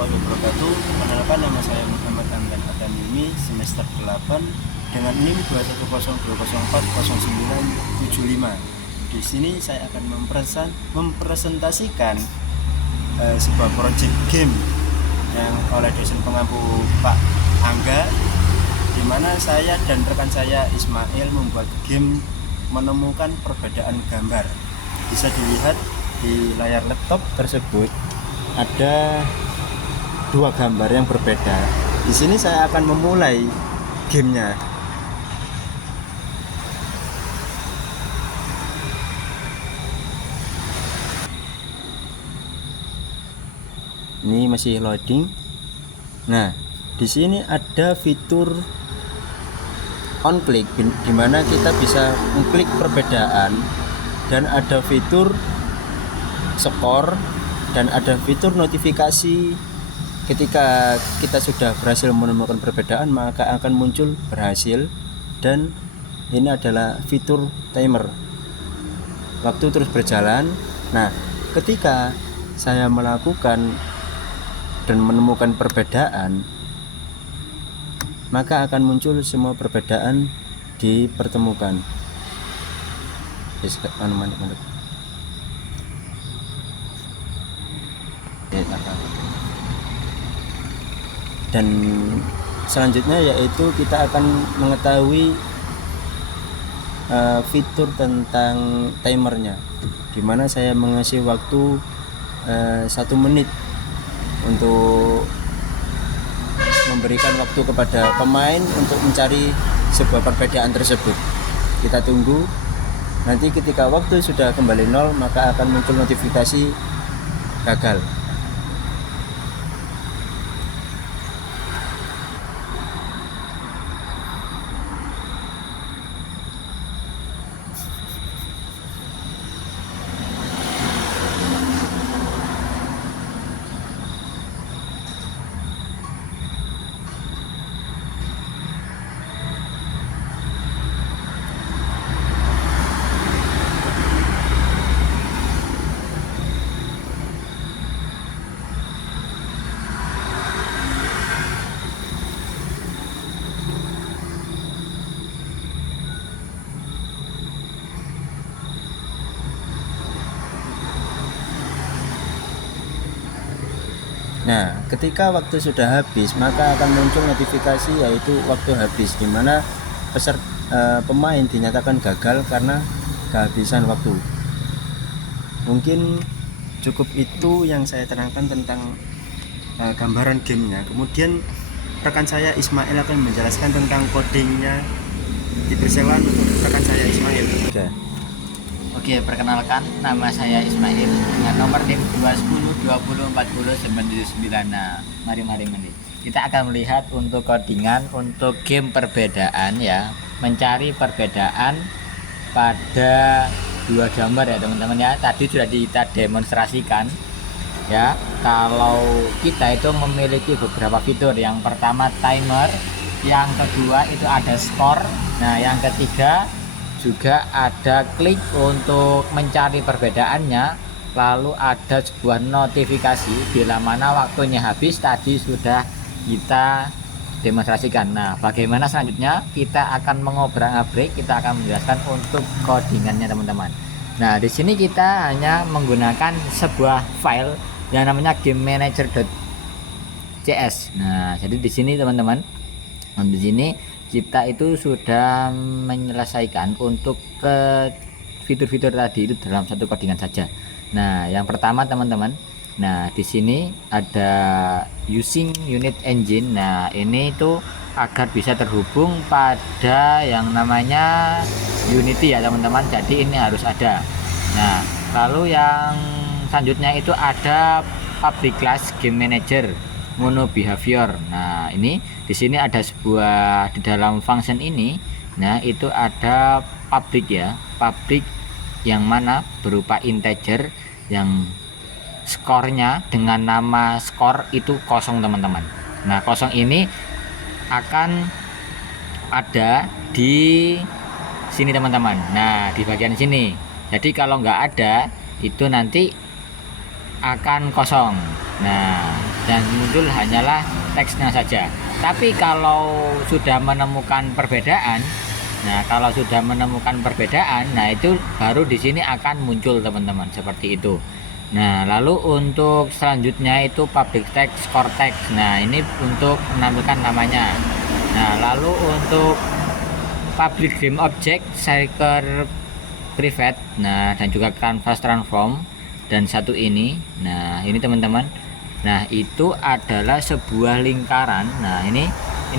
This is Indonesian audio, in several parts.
warahmatullahi wabarakatuh. Perkenalkan, nama saya Muhammad Hamdan Adamimi, semester 8 dengan NIM 21020400975. Di sini saya akan mempresentasikan sebuah proyek game yang oleh dosen pengampu Pak Angga, di mana saya dan rekan saya Ismail membuat game menemukan perbedaan gambar. Bisa dilihat di layar laptop tersebut ada dua gambar yang berbeda. Di sini saya akan memulai gamenya. Ini masih loading. Nah, di sini ada fitur on click, di mana kita bisa mengklik perbedaan, dan ada fitur skor, dan ada fitur notifikasi. Ketika kita sudah berhasil menemukan perbedaan, maka akan muncul berhasil, dan ini adalah fitur timer. Waktu terus berjalan. Nah, ketika saya melakukan dan menemukan perbedaan, maka akan muncul semua perbedaan dipertemukan. Dan selanjutnya yaitu kita akan mengetahui fitur tentang timernya, dimana saya mengasih waktu 1 menit untuk memberikan waktu kepada pemain untuk mencari sebuah perbedaan tersebut. Kita tunggu. Nanti ketika waktu sudah kembali 0, maka akan muncul notifikasi gagal. Nah, ketika waktu sudah habis, maka akan muncul notifikasi yaitu waktu habis, di mana pemain dinyatakan gagal karena kehabisan waktu. Mungkin cukup itu yang saya terangkan tentang gambaran gamenya. Kemudian rekan saya Ismail akan menjelaskan tentang codingnya. Dipersilakan untuk rekan saya Ismail. Oke, perkenalkan, nama saya Ismail dengan nomor NIM 21020400979. Nah, mari kita akan melihat untuk codingan untuk game perbedaan ya, mencari perbedaan pada dua gambar ya teman-teman ya. Tadi sudah kita demonstrasikan ya, kalau kita itu memiliki beberapa fitur. Yang pertama timer, yang kedua itu ada skor, nah yang ketiga juga ada klik untuk mencari perbedaannya, lalu ada sebuah notifikasi bila mana waktunya habis. Tadi sudah kita demonstrasikan. Nah, bagaimana selanjutnya? Kita akan mengobrak-abrik, kita akan menjelaskan untuk codingannya teman-teman. Nah, di sini kita hanya menggunakan sebuah file yang namanya gamemanager.cs. Nah, jadi di sini teman-teman, di sini kita itu sudah menyelesaikan untuk fitur-fitur tadi itu dalam satu codingan saja. Nah, yang pertama teman-teman, nah di sini ada using unit engine. Nah, ini itu agar bisa terhubung pada yang namanya Unity ya teman-teman. Jadi ini harus ada. Nah, lalu yang selanjutnya itu ada public class game manager mono behavior. Nah, ini di sini ada sebuah di dalam function ini. Nah, itu ada public ya, public yang mana berupa integer yang skornya dengan nama skor itu 0 teman-teman. Nah, 0 ini akan ada di sini teman-teman. Nah, di bagian sini. Jadi kalau nggak ada itu nanti akan kosong. Nah, dan muncul hanyalah teksnya saja. Tapi kalau sudah menemukan perbedaan, nah itu baru di sini akan muncul teman-teman, seperti itu. Nah, lalu untuk selanjutnya itu public text, core text. Nah, ini untuk menampilkan namanya. Nah, lalu untuk public game object, shaker private, nah dan juga canvas transform, dan satu ini. Nah, ini teman-teman. Nah, itu adalah sebuah lingkaran. Nah, ini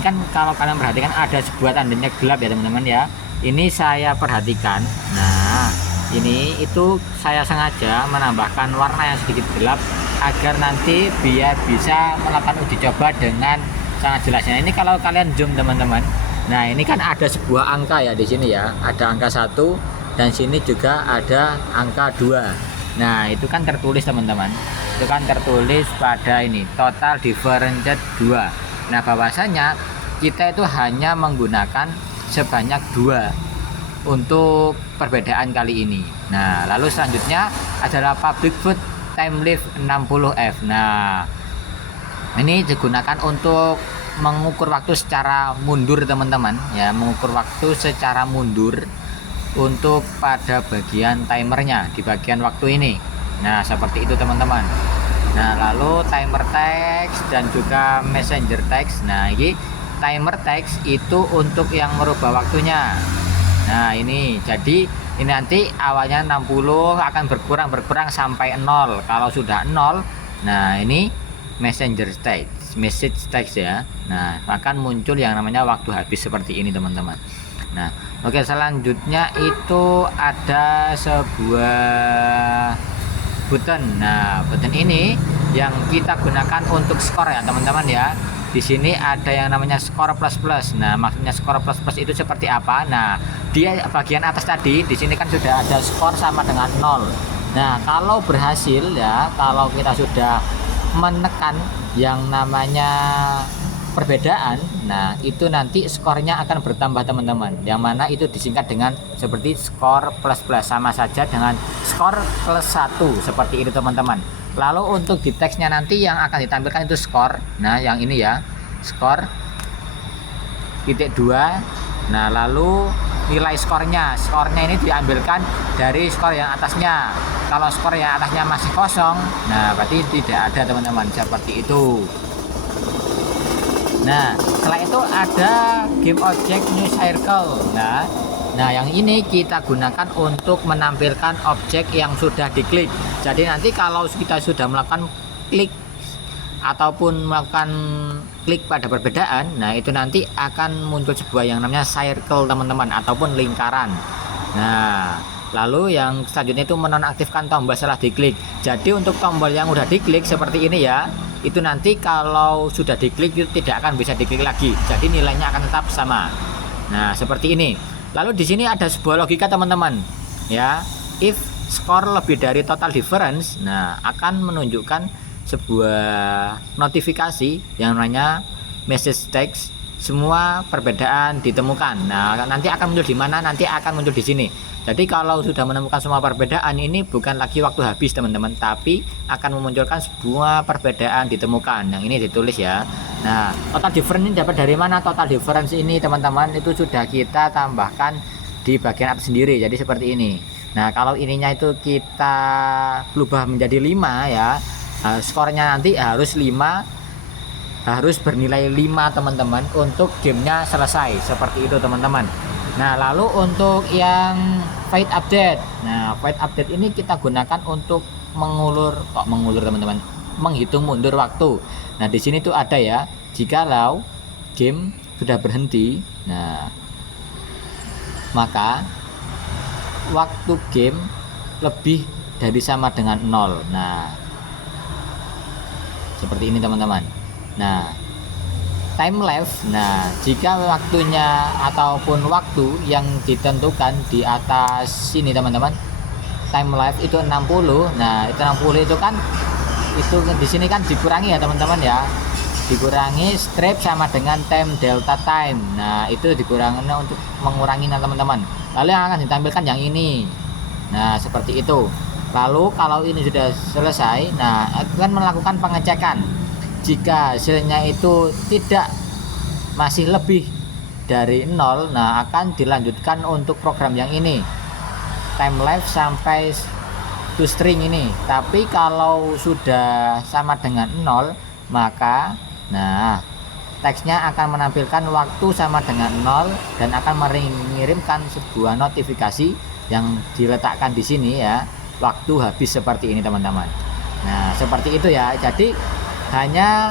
kan kalau kalian perhatikan ada sebuah tandanya gelap ya teman-teman ya. Ini saya perhatikan. Nah, ini itu saya sengaja menambahkan warna yang sedikit gelap agar nanti biar bisa melakukan uji coba dengan sangat jelasnya. Ini kalau kalian zoom teman-teman. Nah, ini kan ada sebuah angka ya di sini ya. Ada angka 1 dan sini juga ada angka 2. Nah, itu kan tertulis teman-teman. Itu kan tertulis pada ini total difference 2. Nah, bahwasanya kita itu hanya menggunakan sebanyak 2 untuk perbedaan kali ini. Nah, lalu selanjutnya adalah public food time lift 60F. Nah, ini digunakan untuk mengukur waktu secara mundur teman-teman ya, mengukur waktu secara mundur untuk pada bagian timernya di bagian waktu ini. Nah, seperti itu teman-teman. Nah, lalu timer text dan juga messenger text. Nah, ini timer text itu untuk yang merubah waktunya. Nah, ini jadi ini nanti awalnya 60 akan berkurang sampai 0. Kalau sudah 0, nah ini messenger text, message text ya. Nah, akan muncul yang namanya waktu habis seperti ini teman-teman. Nah, oke, selanjutnya itu ada sebuah button. Nah, button ini yang kita gunakan untuk skor ya teman-teman ya. Di sini ada yang namanya skor plus plus. Nah, maksudnya skor plus plus itu seperti apa? Nah, dia bagian atas tadi di sini kan sudah ada skor sama dengan 0. Nah, kalau berhasil ya, kalau kita sudah menekan yang namanya perbedaan, nah itu nanti skornya akan bertambah teman-teman, yang mana itu disingkat dengan seperti skor plus plus, sama saja dengan skor plus 1 seperti itu teman-teman. Lalu untuk di teksnya nanti yang akan ditampilkan itu skor. Nah, yang ini ya, skor titik 2. Nah, lalu nilai skornya ini diambilkan dari skor yang atasnya. Kalau skor yang atasnya masih kosong, nah berarti tidak ada teman-teman, seperti itu. Nah, setelah itu ada game object new circle. Nah, yang ini kita gunakan untuk menampilkan objek yang sudah diklik. Jadi nanti kalau kita sudah melakukan klik ataupun melakukan klik pada perbedaan, nah itu nanti akan muncul sebuah yang namanya circle teman-teman, ataupun lingkaran. Nah, lalu yang selanjutnya itu menonaktifkan tombol setelah diklik. Jadi untuk tombol yang udah diklik seperti ini ya, itu nanti kalau sudah diklik itu tidak akan bisa diklik lagi, jadi nilainya akan tetap sama. Nah, seperti ini. Lalu di sini ada sebuah logika teman-teman ya, if skor lebih dari total difference, nah akan menunjukkan sebuah notifikasi yang namanya message text, semua perbedaan ditemukan. Nah, nanti akan muncul di mana? Nanti akan muncul di sini. Jadi kalau sudah menemukan semua perbedaan, ini bukan lagi waktu habis teman-teman, tapi akan memunculkan sebuah perbedaan ditemukan. Yang ini ditulis ya. Nah, total difference ini dapat dari mana? Total difference ini teman-teman itu sudah kita tambahkan di bagian atas sendiri. Jadi seperti ini. Nah, kalau ininya itu kita berubah menjadi 5 ya. Nah, skornya nanti harus 5, harus bernilai 5 teman-teman untuk gamenya selesai. Seperti itu teman-teman. Nah, lalu untuk yang fade update. Nah, fade update ini kita gunakan untuk mengulur teman-teman, menghitung mundur waktu. Nah, di sini tuh ada ya, jikalau game sudah berhenti, nah maka waktu game lebih dari sama dengan 0. Nah, seperti ini teman-teman. Nah, time lapse. Nah, jika waktunya ataupun waktu yang ditentukan di atas sini teman-teman, time lapse itu 60. Nah, itu 60 itu kan itu di sini kan dikurangi ya teman-teman ya. Dikurangi strip sama dengan time delta time. Nah, itu dikurangi untuk mengurangi teman-teman. Lalu yang akan ditampilkan yang ini. Nah, seperti itu. Lalu kalau ini sudah selesai, nah akan melakukan pengecekan. Jika hasilnya itu tidak masih lebih dari 0, nah akan dilanjutkan untuk program yang ini, time lapse sampai to string ini. Tapi kalau sudah sama dengan 0, maka nah teksnya akan menampilkan waktu sama dengan 0 dan akan mengirimkan sebuah notifikasi yang diletakkan di sini ya, waktu habis seperti ini teman-teman. Nah seperti itu ya, jadi hanya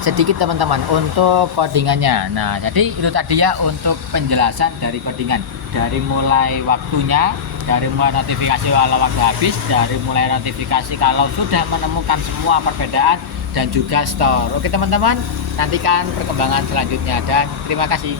sedikit teman-teman untuk codingannya. Nah jadi itu tadi ya untuk penjelasan dari codingan, dari mulai waktunya, dari mulai notifikasi kalau waktu habis, dari mulai notifikasi kalau sudah menemukan semua perbedaan, dan juga store. Oke teman-teman, nantikan perkembangan selanjutnya dan terima kasih.